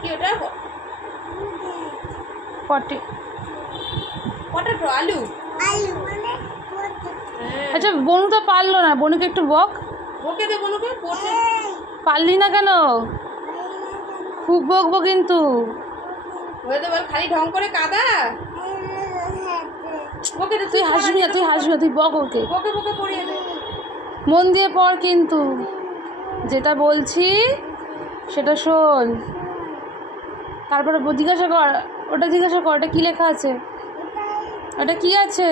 কি ওটা? পটেটো, আলু। আচ্ছা বনু তো পারলো না, বনুকে একটু বক। বকে দে বনুকে। পারলি না কেন? খুব বকবো কিন্তু। ওই তো বল খালি ঢং করে কাদা। বকে দে। তুই হাসবি না, তুই বক ওকে। বকে পড়িয়ে দে। মন দিয়ে পড় কিন্তু, যেটা বলছি সেটা শোন। তারপরে জিজ্ঞাসা কর, ওটা কি লেখা আছে, ওটা কি আছে।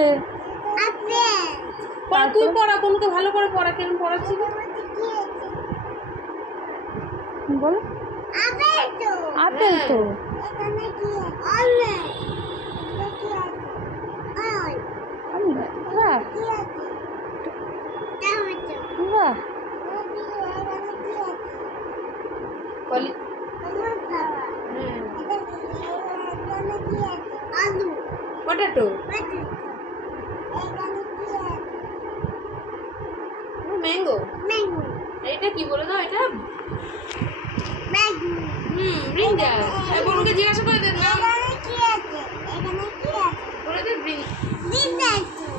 তুই পড়া, বনুকে ভালো করে পড়া। কেমন পড়াচ্ছি বল। আপেল তো। বাহ বাহ। Potato, mango. এটা কি বলে দাও? এটা ব্রিঞ্জাল। বনুকে জিজ্ঞাসা করে দে নাম। বলে দে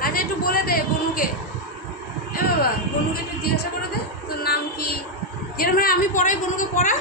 আচ্ছা একটু বলে দে বনুকে। এ বাবা, বনুকে একটু জিজ্ঞাসা করে দে তোর নাম কি। যেরকম আমি পড়াই বনুকে পড়া।